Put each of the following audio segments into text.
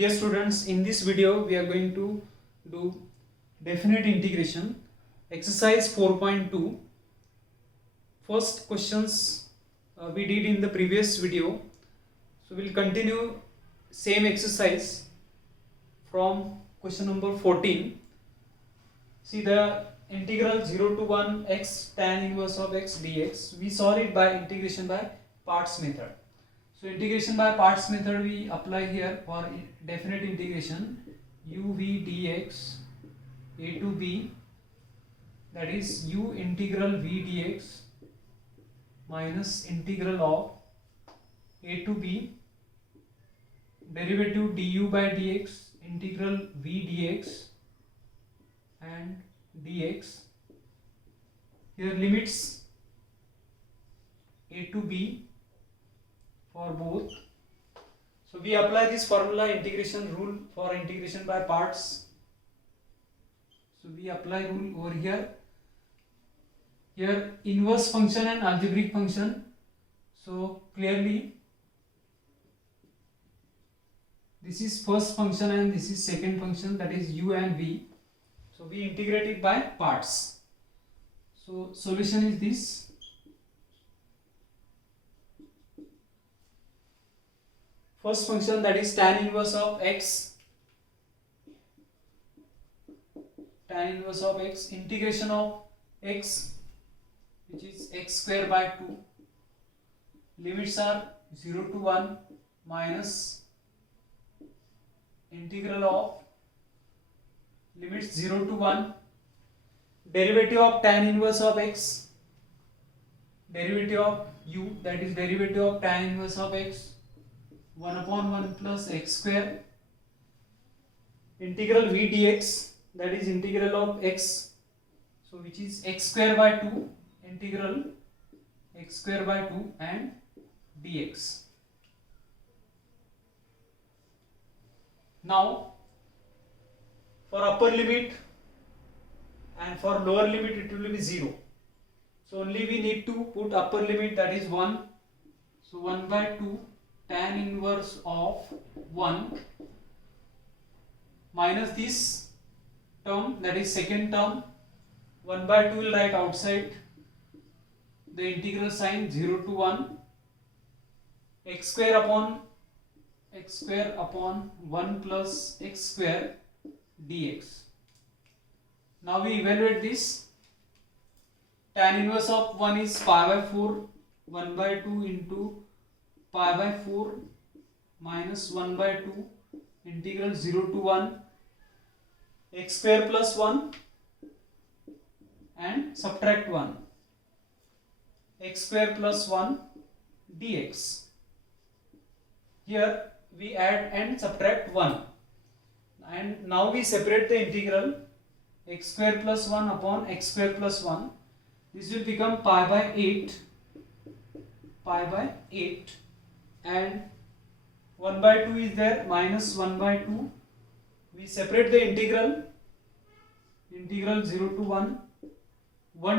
Dear students, in this video we are going to do definite integration exercise 4.2. First questions we did in the previous video, so we'll continue same exercise from question number 14. See the integral 0 to 1 x tan inverse of x dx. We solve it by integration by parts method. So integration by parts method we apply here for definite integration u v dx a to b, that is u integral v dx minus integral of a to b derivative du by dx integral v dx and dx. Here limits a to b for both. So we apply this formula integration rule for integration by parts. So we apply rule over here. Here inverse function and algebraic function. So clearly this is first function and this is second function, that is u and v. So we integrate it by parts. So solution is this. First function, that is tan inverse of x, tan inverse of x, integration of x, which is x square by 2, limits are 0 to 1 minus integral of limits 0 to 1 derivative of tan inverse of x, derivative of u, that is derivative of tan inverse of x 1 upon 1 plus x square, integral v dx, that is integral of x, so which is x square by 2, integral x square by 2 and dx. Now for upper limit and for lower limit it will be 0. So only we need to put upper limit, that is 1. So 1 by 2 tan inverse of 1 minus this term, that is second term, 1 by 2 will write outside, the integral sign 0 to 1, x square upon 1 plus x square dx. Now we evaluate this. Tan inverse of 1 is pi by 4, 1 by 2 into pi by 4 minus 1 by 2 integral 0 to 1 x square plus 1 and subtract 1 x square plus 1 dx. Here we add and subtract 1, and now we separate the integral x square plus 1 upon x square plus 1. This will become pi by 8 and 1 by 2 is there, minus 1 by 2. We separate the integral 0 to 1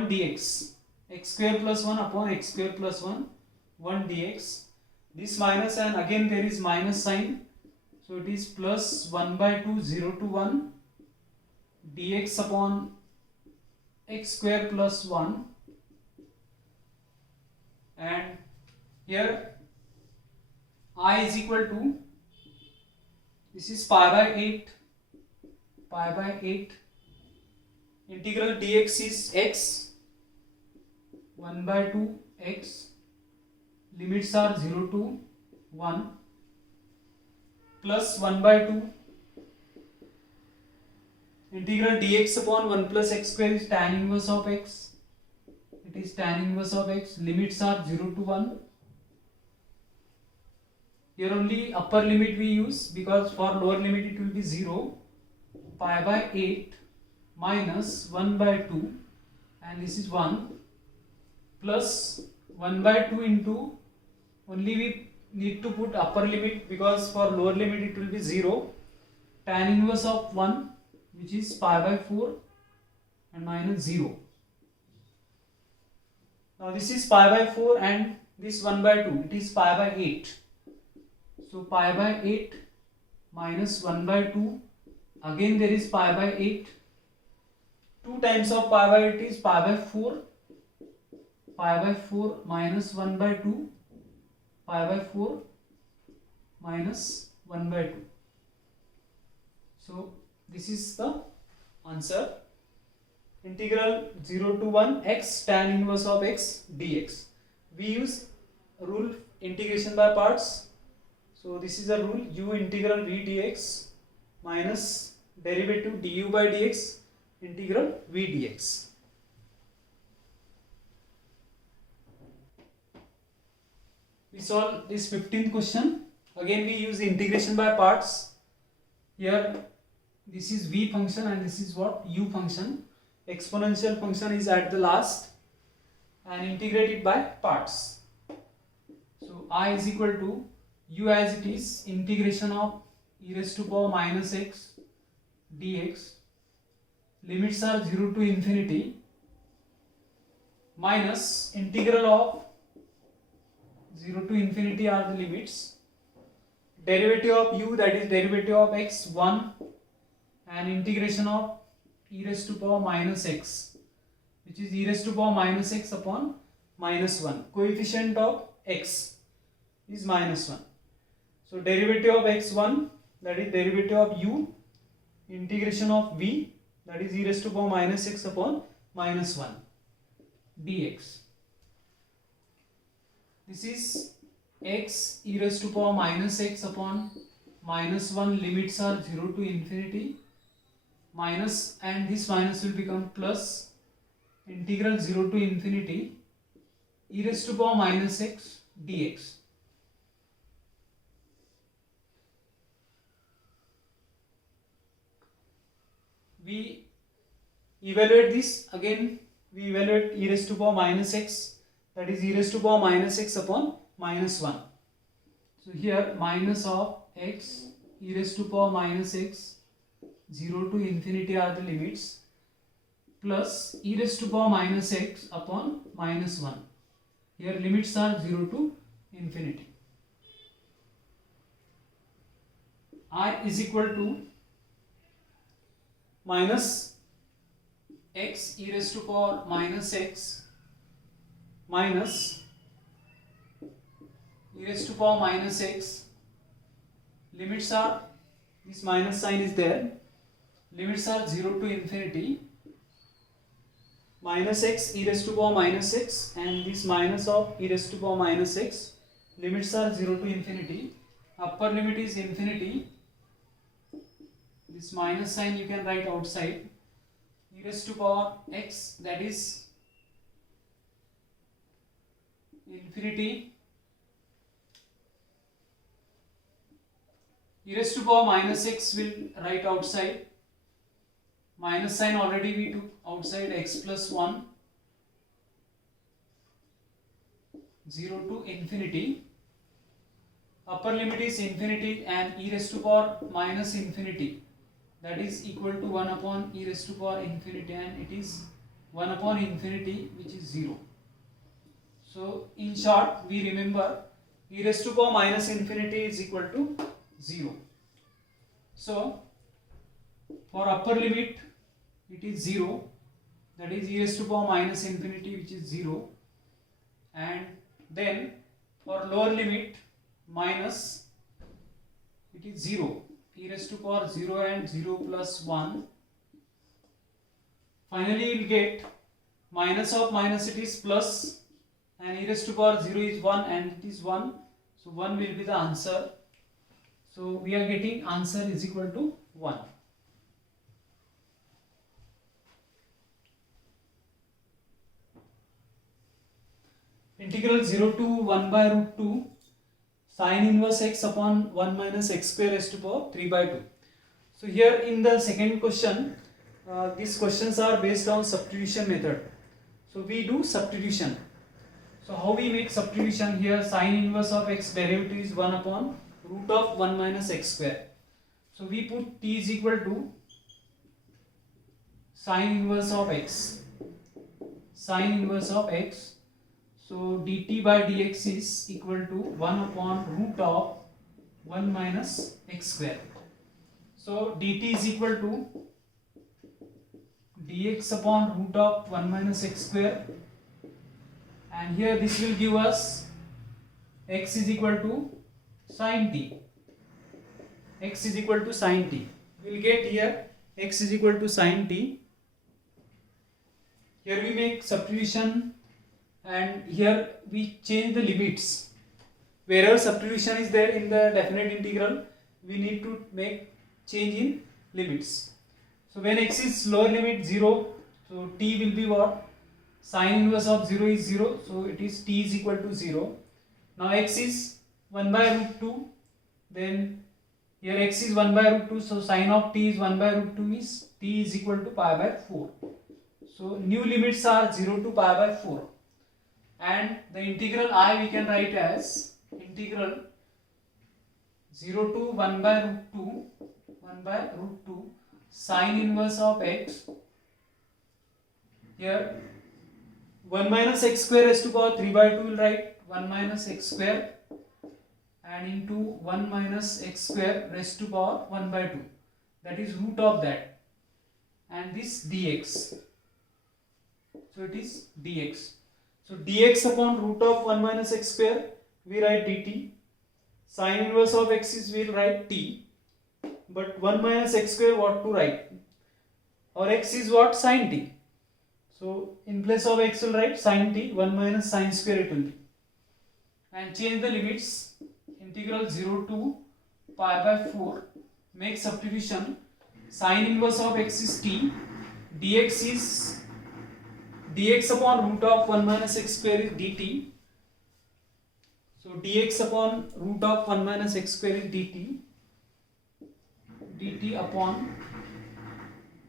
dx, x square plus 1 upon x square plus 1 dx. This minus and again there is minus sign, so it is plus 1 by 2 0 to 1 dx upon x square plus 1, and here I is equal to, this is pi by 8, integral dx is x, 1 by 2 x, limits are 0 to 1 plus 1 by 2 integral dx upon 1 plus x square is tan inverse of x, it is tan inverse of x, limits are 0 to 1. Here only upper limit we use, because for lower limit it will be 0, pi by 8 minus 1 by 2 and this is 1 plus 1 by 2 into, only we need to put upper limit because for lower limit it will be 0, tan inverse of 1, which is pi by 4 and minus 0. Now this is pi by 4 and this 1 by 2, it is pi by 8. So pi by 8 minus 1 by 2. Again there is pi by 8. 2 times of pi by 8 is pi by 4. Pi by 4 minus 1 by 2. Pi by 4 minus 1 by 2. So this is the answer. Integral 0 to 1 x tan inverse of x dx. We use rule integration by parts. So this is a rule, u integral v dx minus derivative du by dx integral v dx. We solve this 15th question. Again we use integration by parts. Here this is v function and this is what u function. Exponential function is at the last and integrate it by parts. So I is equal to u as it is, integration of e raised to power minus x dx, limits are 0 to infinity, minus integral of 0 to infinity are the limits, derivative of u, that is derivative of x 1, and integration of e raised to power minus x, which is e raised to power minus x upon minus 1. Coefficient of x is minus 1. So derivative of x1, that is derivative of u, integration of v, that is e raised to power minus x upon minus 1 dx. This is x e raised to power minus x upon minus 1, limits are 0 to infinity, minus, and this minus will become plus, integral 0 to infinity e raised to power minus x dx. We evaluate this, again we evaluate e raised to power minus x, that is e raised to power minus x upon minus 1. So here minus of x e raised to power minus x, 0 to infinity are the limits, plus e raised to power minus x upon minus 1. Here limits are 0 to infinity. I is equal to minus x e raised to power minus x minus e raised to power minus x, limits are, this minus sign is there, limits are 0 to infinity, minus x e raised to power minus x, and this minus of e raised to power minus x, limits are 0 to infinity, upper limit is infinity, this minus sign you can write outside, e raised to power x, that is infinity, e raised to power minus x will write outside, minus sign already we took outside, x plus 1, 0 to infinity, upper limit is infinity, and e raised to power minus infinity, that is equal to 1 upon e raised to power infinity, and it is 1 upon infinity, which is 0. So in short we remember e raised to power minus infinity is equal to 0. So for upper limit it is 0, that is e raised to power minus infinity, which is 0, and then for lower limit minus, it is 0, e raised to power 0 and 0 plus 1. Finally you will get minus of minus, it is plus, and e raised to power 0 is 1 and it is 1, so 1 will be the answer. So we are getting answer is equal to 1. Integral 0 to 1 by root 2 sin inverse x upon 1 minus x square raised to power 3 by 2. So here in the second question, these questions are based on substitution method. So we do substitution. So how we make substitution? Here sin inverse of x derivative is 1 upon root of 1 minus x square. So we put t is equal to sin inverse of x. Sin inverse of x. So dt by dx is equal to 1 upon root of 1 minus x square. So dt is equal to dx upon root of 1 minus x square, and here this will give us x is equal to sin t. X is equal to sin t. We will get here x is equal to sin t. Here we make substitution and here we change the limits. Wherever substitution is there in the definite integral, we need to make change in limits. So when x is lower limit 0, so t will be what? Sin inverse of 0 is 0, so it is t is equal to 0. Now x is 1 by root 2, then here x is 1 by root 2, so sin of t is 1 by root 2 is t is equal to pi by 4. So new limits are 0 to pi by 4, and the integral I we can write as integral 0 to 1 by root 2 sin inverse of x. Here 1 minus x square raised to power 3 by 2 will write 1 minus x square and into 1 minus x square raised to power 1 by 2, that is root of that, and this dx. So it is dx. So dx upon root of 1 minus x square, we write dt. Sin inverse of x is we will write t. But 1 minus x square, what to write? Our x is what? Sin t. So in place of x will write sin t, 1 minus sin square it will be. And change the limits. Integral 0 to pi by 4. Make substitution. Sin inverse of x is t. Dx is dx upon root of 1 minus x square is dt. So dx upon root of 1 minus x square is dt. Dt upon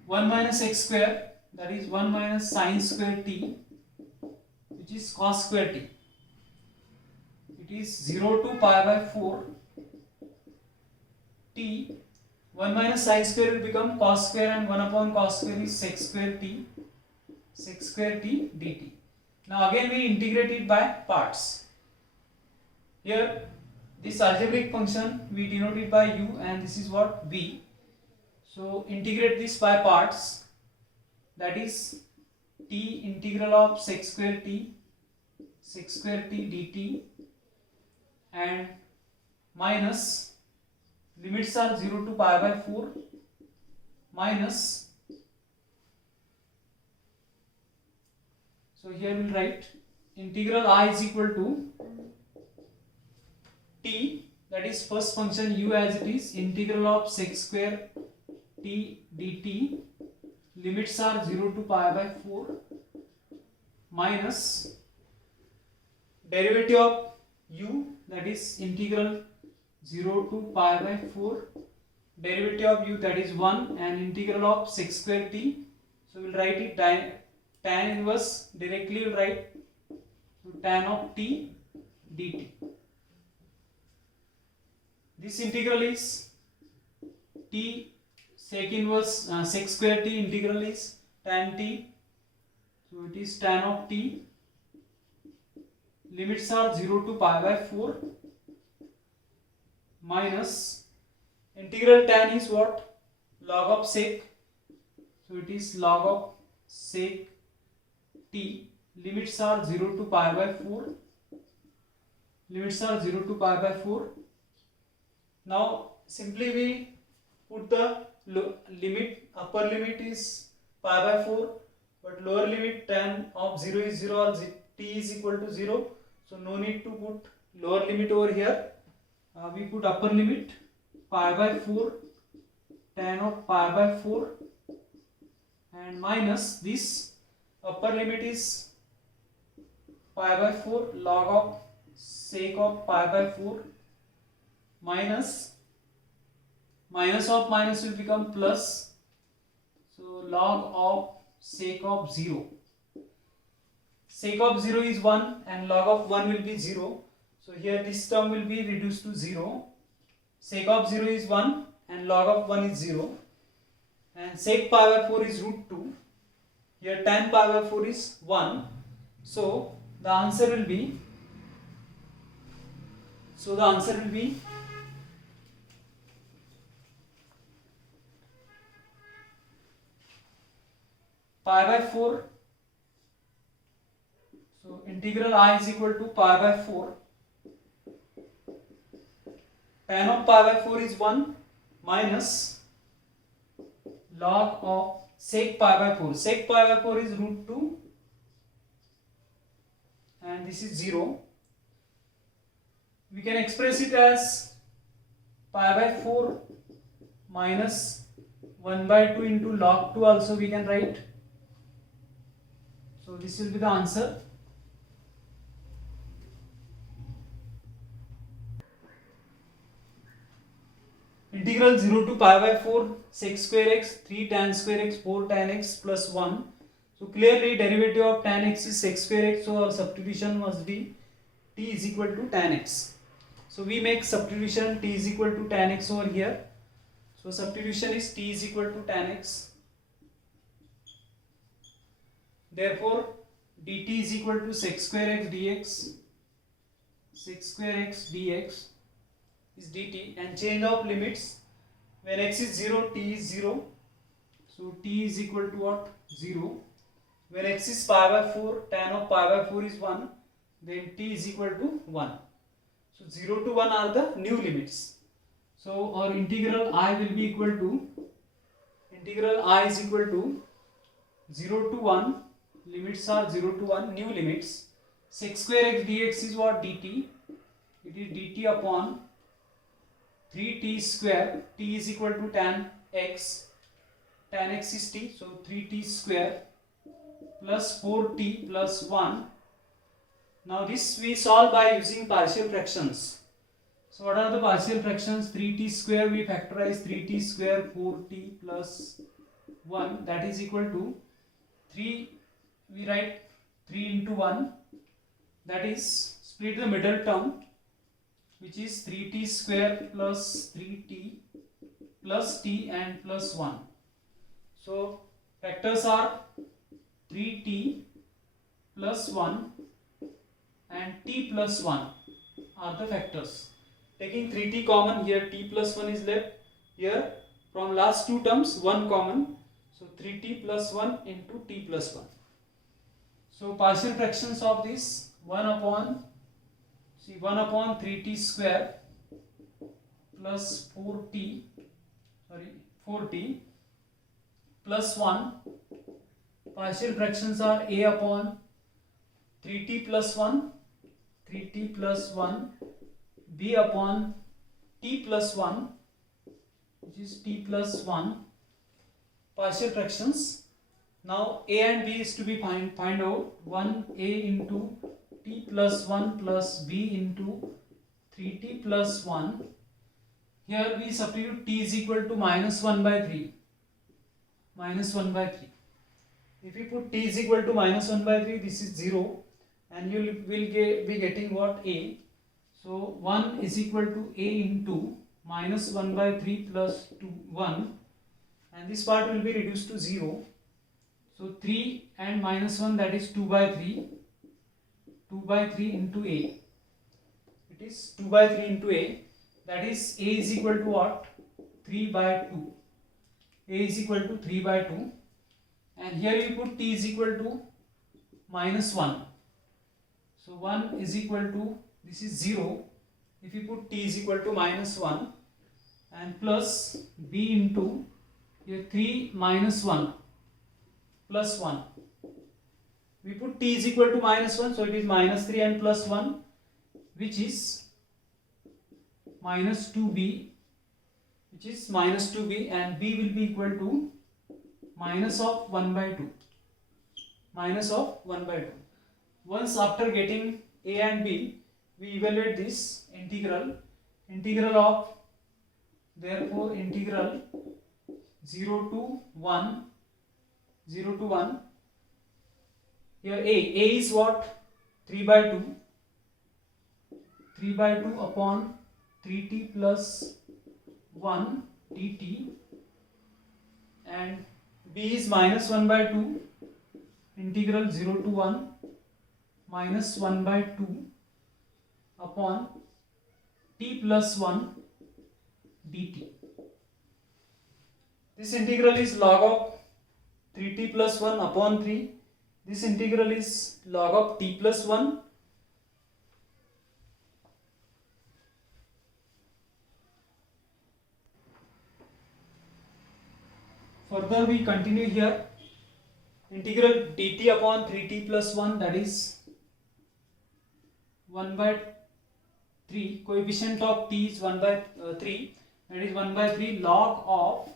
1 minus x square, that is 1 minus sin square t, which is cos square t. It is 0 to pi by 4 t. 1 minus sin square will become cos square, and 1 upon cos square is sec square t. Sec square t dt. Now again we integrate it by parts. Here this algebraic function we denote it by u, and this is what v. So integrate this by parts, that is t integral of sec square t dt, and minus limits are 0 to pi by 4 minus. So here we will write integral I is equal to t, that is first function u as it is, integral of sec square t dt, limits are 0 to pi by 4 minus derivative of u, that is integral 0 to pi by 4, derivative of u, that is 1, and integral of sec square t. So we will write it tan inverse, directly will write tan of t dt. This integral is t sec inverse sec square t integral is tan t. So it is tan of t. Limits are 0 to pi by 4 minus integral tan is what? Log of sec. So it is log of sec t. Limits are 0 to pi by 4. Limits are 0 to pi by 4. Now simply we put the limit, upper limit is pi by 4, but lower limit tan of 0 is 0 or t is equal to 0. So no need to put lower limit over here. We put upper limit pi by 4, tan of pi by 4, and minus this upper limit is pi by 4 log of sec of pi by 4 minus of minus will become plus, so log of sec of 0. Sec of 0 is 1 and log of 1 will be 0. So here this term will be reduced to 0. Sec of 0 is 1 and log of 1 is 0. And sec pi by 4 is root 2. Here tan pi by 4 is 1. So the answer will be pi by 4. So integral I is equal to pi by 4. Tan of pi by 4 is 1 minus log of sec pi by 4. Sec pi by 4 is root 2 and this is 0. We can express it as pi by 4 minus 1 by 2 into log 2 also we can write. So this will be the answer. Integral 0 to pi by 4 sec square x 3 tan square x 4 tan x plus 1. So clearly derivative of tan x is sec square x, so our substitution must be t is equal to tan x. So we make substitution t is equal to tan x over here. So substitution is t is equal to tan x. Therefore dt is equal to sec square x dx. Sec square x dx is dt, and change of limits when x is 0 t is 0. So t is equal to what? 0. When x is pi by 4 tan of pi by 4 is 1, then t is equal to 1. So 0 to 1 are the new limits. So our integral I will be equal to, integral I is equal to 0 to 1, limits are 0 to 1, new limits. Sec square x dx is what? Dt. It is dt upon 3t square. T is equal to tan x. Tan x is t, so 3t square plus 4t plus 1. Now this we solve by using partial fractions. So what are the partial fractions? 3t square we factorize 3t square 4t plus 1, that is equal to 3, we write 3 into 1, that is split the middle term, which is 3t square plus 3t plus t and plus 1. So factors are 3t plus 1 and t plus 1 are the factors. Taking 3t common, here t plus 1 is left. Here from last two terms 1 common. So 3t plus 1 into t plus 1. So partial fractions of this 1 upon 3t square plus 4t plus 1. Partial fractions are a upon 3t plus 1, b upon t plus 1, which is t plus 1. Partial fractions. Now a and b is to be find out. 1a into t plus 1 plus b into 3t plus 1. Here we substitute t is equal to minus 1 by 3. If we put t is equal to minus 1 by 3, this is 0, and you will be getting what? A. So 1 is equal to a into minus 1 by 3 plus 2, 1, and this part will be reduced to 0. So 3 and minus 1, that is 2 by 3. 2 by 3 into a. It is 2 by 3 into a. That is a is equal to what? 3 by 2. A is equal to 3 by 2. And here you put t is equal to minus 1. So 1 is equal to, this is 0. If you put t is equal to minus 1 and plus b into here 3 minus 1 plus 1. We put t is equal to minus 1, so it is minus 3 and plus 1, which is minus 2b, and b will be equal to minus of 1 by 2. Once after getting a and b, we evaluate this integral of, therefore integral 0 to 1. Here a is what? 3 by 2 upon 3t plus 1 dt, and b is minus 1 by 2, integral 0 to 1 minus 1 by 2 upon t plus 1 dt. This integral is log of 3t plus 1 upon 3. This integral is log of t plus 1. Further we continue here. Integral dt upon 3t plus 1, that is 1 by 3. Coefficient of t is 1 by 3. That is 1 by 3 log of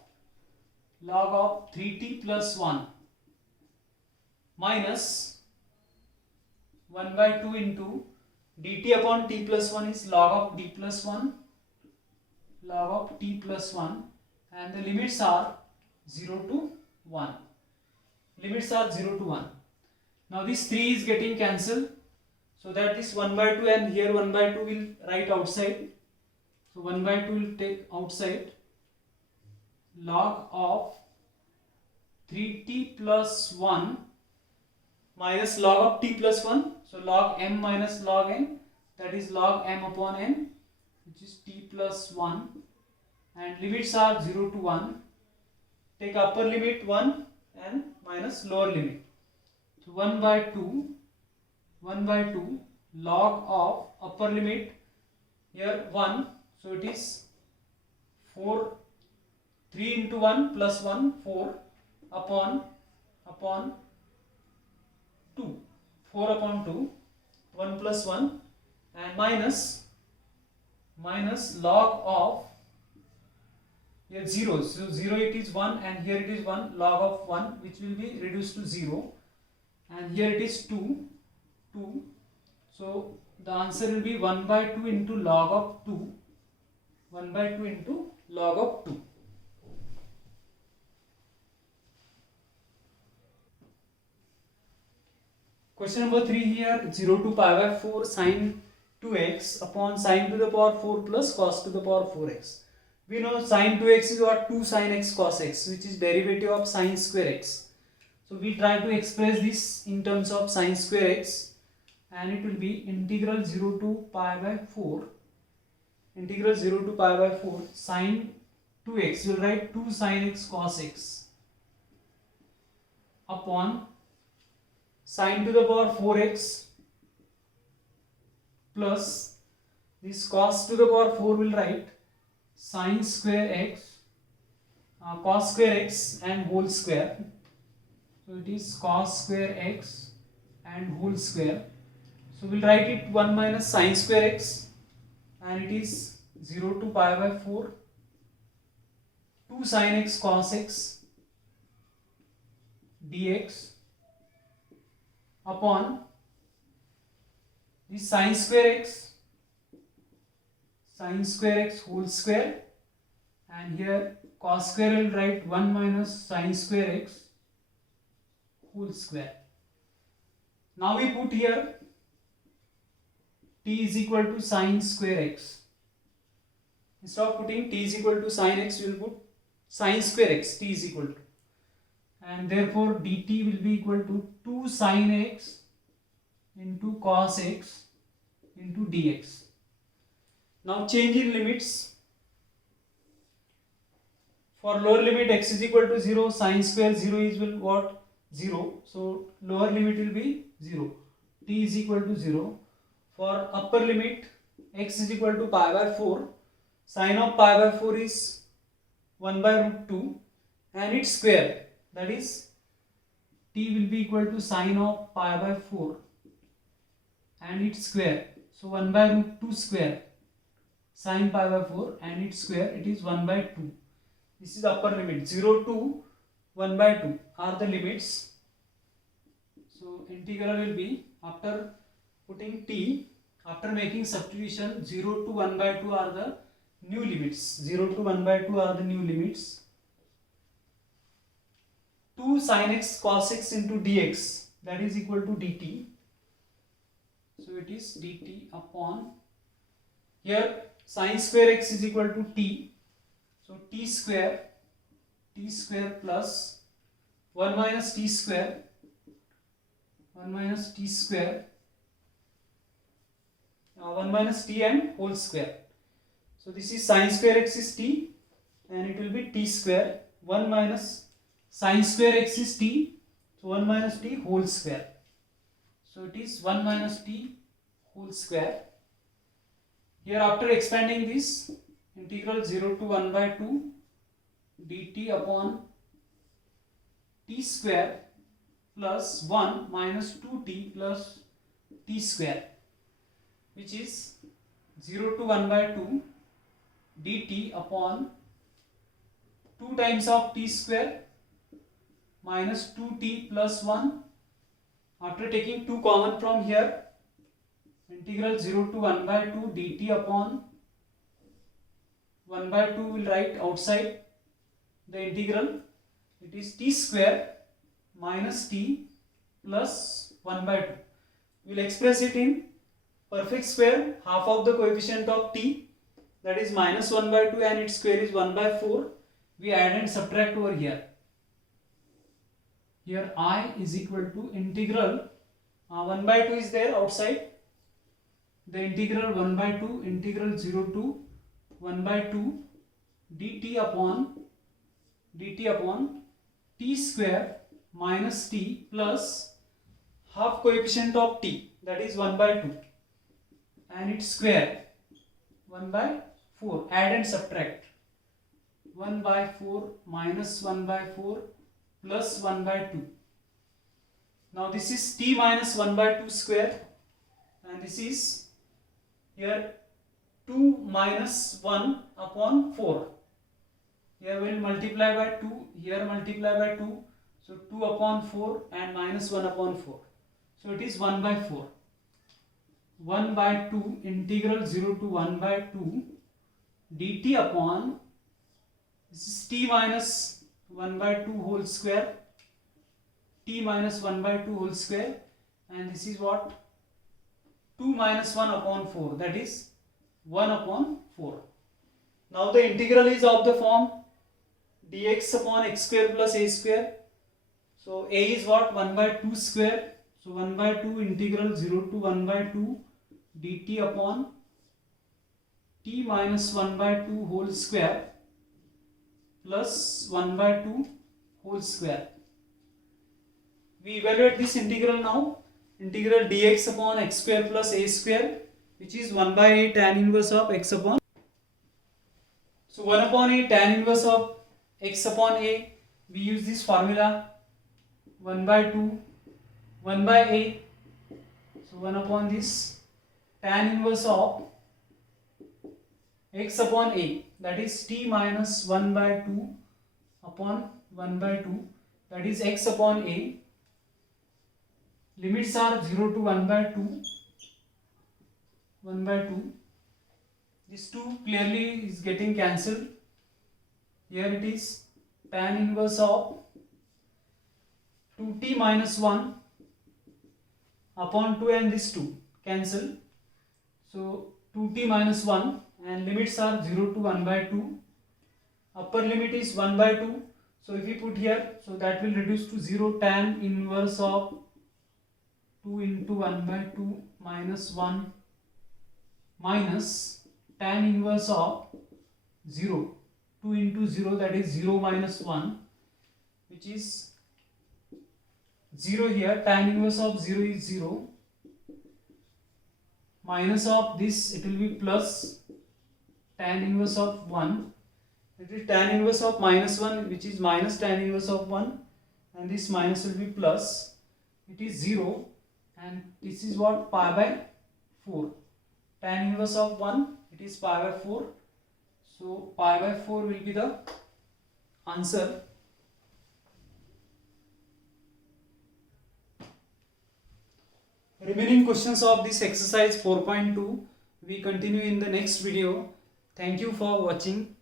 3t plus 1 minus 1 by 2 into dt upon t plus 1 is log of t plus 1, log of t plus 1, and the limits are 0 to 1. Limits are 0 to 1. Now this 3 is getting cancelled, so that this 1 by 2 and here 1 by 2 will write outside. So 1 by 2 will take outside. Log of 3t plus 1 minus log of t plus 1. So log m minus log n, that is log m upon n, which is t plus 1, and limits are 0 to 1. Take upper limit 1 and minus lower limit. So 1 by 2 log of upper limit here 1, so it is 4, 3 into 1 plus 1, 4 upon 2, 4 upon 2, 1 plus 1, and minus log of here 0, so 0 it is 1 and here it is 1, log of 1, which will be reduced to 0, and here it is 2, so the answer will be 1 by 2 into log of 2, 1 by 2 into log of 2. Question number 3 here, 0 to pi by 4 sine 2x upon sine to the power 4 plus cos to the power 4x. We know sine 2x is what? 2 sine x cos x, which is derivative of sine square x. So we try to express this in terms of sine square x, and it will be integral 0 to pi by 4, integral 0 to pi by 4 sine 2x, we'll write 2 sine x cos x upon sine to the power 4x plus this cos to the power 4 will write sine square x, cos square x and whole square. So it is cos square x and whole square. So we'll write it 1 minus sine square x, and it is 0 to pi by 4, 2 sine x cos x dx upon this sine square x whole square, and here cos square will write 1 minus sine square x whole square. Now we put here t is equal to sine square x. Instead of putting t is equal to sine x, we will put sine square x, t is equal to, and therefore dt will be equal to 2 sine x into cos x into dx. Now change in limits. For lower limit x is equal to 0, sine square 0 is will what? 0. So lower limit will be 0. T is equal to 0. For upper limit x is equal to pi by 4. Sine of pi by 4 is 1 by root 2 and its square, that is t will be equal to sine of pi by 4 and its square. So 1 by root 2 square sine pi by 4 and its square, it is 1 by 2. This is upper limit. 0 to 1 by 2 are the limits. So integral will be, after putting t, after making substitution, 0 to 1 by 2 are the new limits. 0 to 1 by 2 are the new limits. 2 sin x cos x into dx, that is equal to dt. So it is dt upon, here sin square x is equal to t. So t square plus 1 minus t square, 1 minus t square, 1 minus t and whole square. So this is sin square x is t and it will be t square, 1 minus Sin square x is t, so 1 minus t whole square. So it is 1 minus t whole square. Here after expanding this, integral 0 to 1 by 2 dt upon t square plus 1 minus 2t plus t square, which is 0 to 1 by 2 dt upon 2 times of t square minus 2t plus 1. After taking 2 common from here, integral 0 to 1 by 2 dt upon 1 by 2 will write outside the integral. It is t square minus t plus 1 by 2. We will express it in perfect square, half of the coefficient of t, that is minus 1 by 2, and its square is 1 by 4. We add and subtract over here. Here I is equal to integral 1 by 2 is there outside. The integral 1 by 2 integral 0 to 1 by 2 dt upon t square minus t plus half coefficient of t, that is 1 by 2, and its square 1 by 4. Add and subtract. 1 by 4 minus 1 by 4 plus 1 by 2. Now this is t minus 1 by 2 square, and this is here 2 minus 1 upon 4. Here we will multiply by 2, here multiply by 2. So 2 upon 4 and minus 1 upon 4. So it is 1 by 4. 1 by 2 integral 0 to 1 by 2 dt upon, this is t minus 1 by 2 whole square, t minus 1 by 2 whole square, and this is what? 2 minus 1 upon 4, that is 1 upon 4. Now the integral is of the form dx upon x square plus a square. So a is what? 1 by 2 square. So 1 by 2 integral 0 to 1 by 2 dt upon t minus 1 by 2 whole square plus 1 by 2 whole square. We evaluate this integral now. Integral dx upon x square plus a square, which is 1 by a tan inverse of x upon. So 1 upon a tan inverse of x upon a, we use this formula 1 by 2 1 by a. So 1 upon this tan inverse of x upon a, that is t minus 1 by 2 upon 1 by 2, that is x upon a. Limits are 0 to 1 by 2, 1 by 2. This 2 clearly is getting cancelled. Here it is tan inverse of 2t minus 1 upon 2, and this 2 cancel. So 2t minus 1, and limits are 0 to 1 by 2. Upper limit is 1 by 2. So if we put here, so that will reduce to 0. Tan inverse of 2 into 1 by 2 minus 1 minus tan inverse of 0. 2 into 0, that is 0 minus 1, which is 0 here. Tan inverse of 0 is 0. Minus of this, it will be plus tan inverse of 1. It is tan inverse of minus 1, which is minus tan inverse of 1, and this minus will be plus. It is 0, and this is what? Pi by 4. Tan inverse of 1, it is pi by 4. So pi by 4 will be the answer. Remaining questions of this exercise 4.2 we continue in the next video. Thank you for watching.